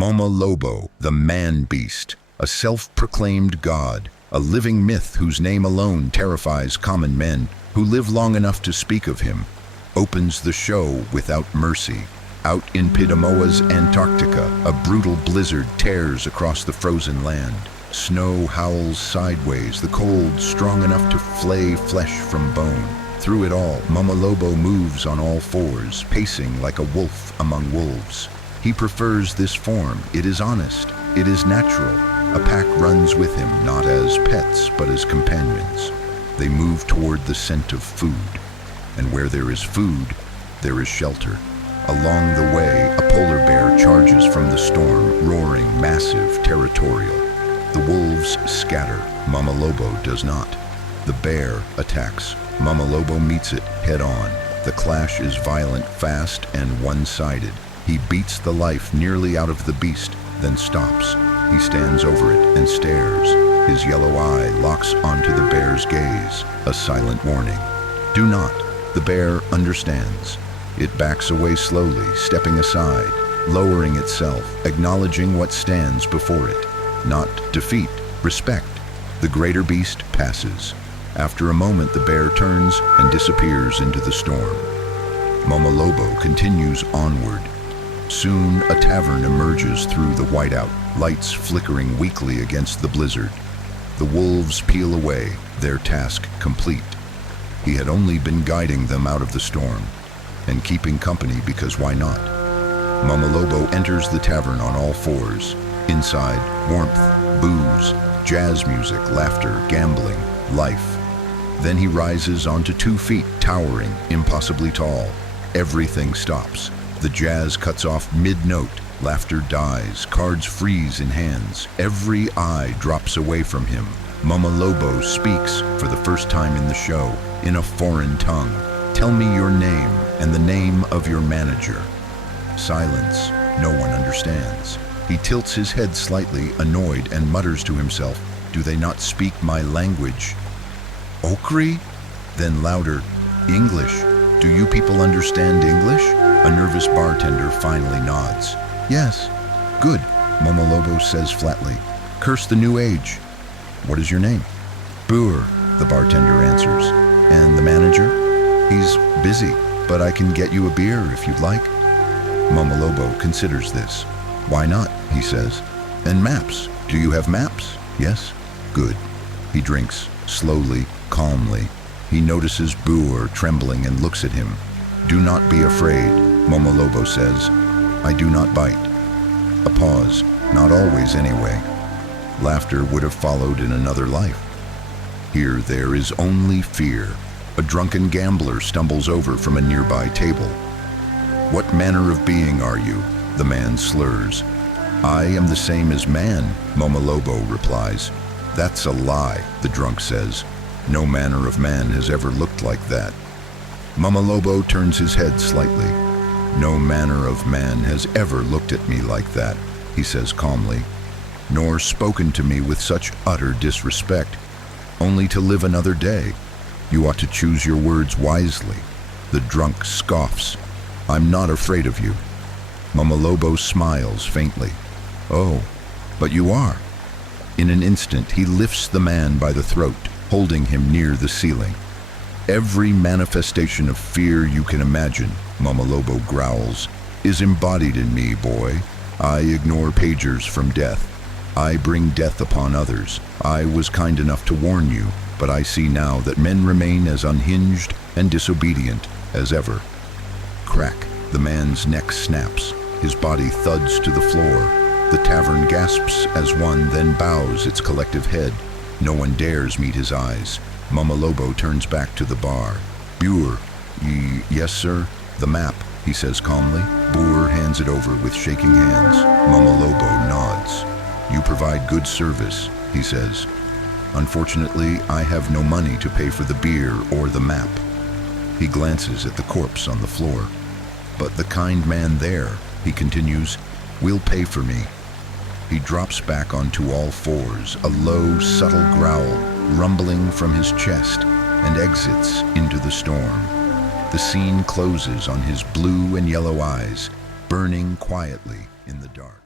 Momo Lobo, the man-beast, a self-proclaimed god, a living myth whose name alone terrifies common men who live long enough to speak of him, opens the show without mercy. Out in Pidemoa's Antarctica, a brutal blizzard tears across the frozen land. Snow howls sideways, the cold strong enough to flay flesh from bone. Through it all, Momo Lobo moves on all fours, pacing like a wolf among wolves. He prefers this form. It is honest. It is natural. A pack runs with him, not as pets, but as companions. They move toward the scent of food. And where there is food, there is shelter. Along the way, a polar bear charges from the storm, roaring, massive, territorial. The wolves scatter. Momo Lobo does not. The bear attacks. Momo Lobo meets it head-on. The clash is violent, fast, and one-sided. He beats the life nearly out of the beast, then stops. He stands over it and stares. His yellow eye locks onto the bear's gaze, a silent warning. Do not. The bear understands. It backs away slowly, stepping aside, lowering itself, acknowledging what stands before it. Not defeat, respect. The greater beast passes. After a moment, the bear turns and disappears into the storm. Momo Lobo continues onward. Soon, a tavern emerges through the whiteout, lights flickering weakly against the blizzard. The wolves peel away, their task complete. He had only been guiding them out of the storm, and keeping company because why not? Momo Lobo enters the tavern on all fours. Inside, warmth, booze, jazz music, laughter, gambling, life. Then he rises onto 2 feet, towering, impossibly tall. Everything stops. The jazz cuts off mid-note. Laughter dies. Cards freeze in hands. Every eye drops away from him. Momo Lobo speaks for the first time in the show, in a foreign tongue. Tell me your name and the name of your manager. Silence. No one understands. He tilts his head slightly, annoyed, and mutters to himself, do they not speak my language? Okri? Then louder, English. Do you people understand English? A nervous bartender finally nods. Yes. Good, Momo Lobo says flatly. Curse the new age. What is your name? Boer, the bartender answers. And the manager? He's busy, but I can get you a beer if you'd like. Momo Lobo considers this. Why not, he says. And maps. Do you have maps? Yes. Good. He drinks, slowly, calmly. He notices Boer trembling and looks at him. Do not be afraid, Momo Lobo says. I do not bite. A pause. Not always, anyway. Laughter would have followed in another life. Here there is only fear. A drunken gambler stumbles over from a nearby table. What manner of being are you? The man slurs. I am the same as man, Momo Lobo replies. That's a lie, the drunk says. No manner of man has ever looked like that. Momo Lobo turns his head slightly. No manner of man has ever looked at me like that, he says calmly, nor spoken to me with such utter disrespect, only to live another day. You ought to choose your words wisely. The drunk scoffs. I'm not afraid of you. Momo Lobo smiles faintly. Oh, but you are. In an instant, he lifts the man by the throat, holding him near the ceiling. Every manifestation of fear you can imagine, Momo Lobo growls, is embodied in me, boy. I ignore pagers from death. I bring death upon others. I was kind enough to warn you, but I see now that men remain as unhinged and disobedient as ever. Crack. The man's neck snaps. His body thuds to the floor. The tavern gasps as one, then bows its collective head. No one dares meet his eyes. Momo Lobo turns back to the bar. Boer. Yes, sir. The map, he says calmly. Boer hands it over with shaking hands. Momo Lobo nods. You provide good service, he says. Unfortunately, I have no money to pay for the beer or the map. He glances at the corpse on the floor. But the kind man there, he continues, will pay for me. He drops back onto all fours, a low, subtle growl rumbling from his chest, and exits into the storm. The scene closes on his blue and yellow eyes, burning quietly in the dark.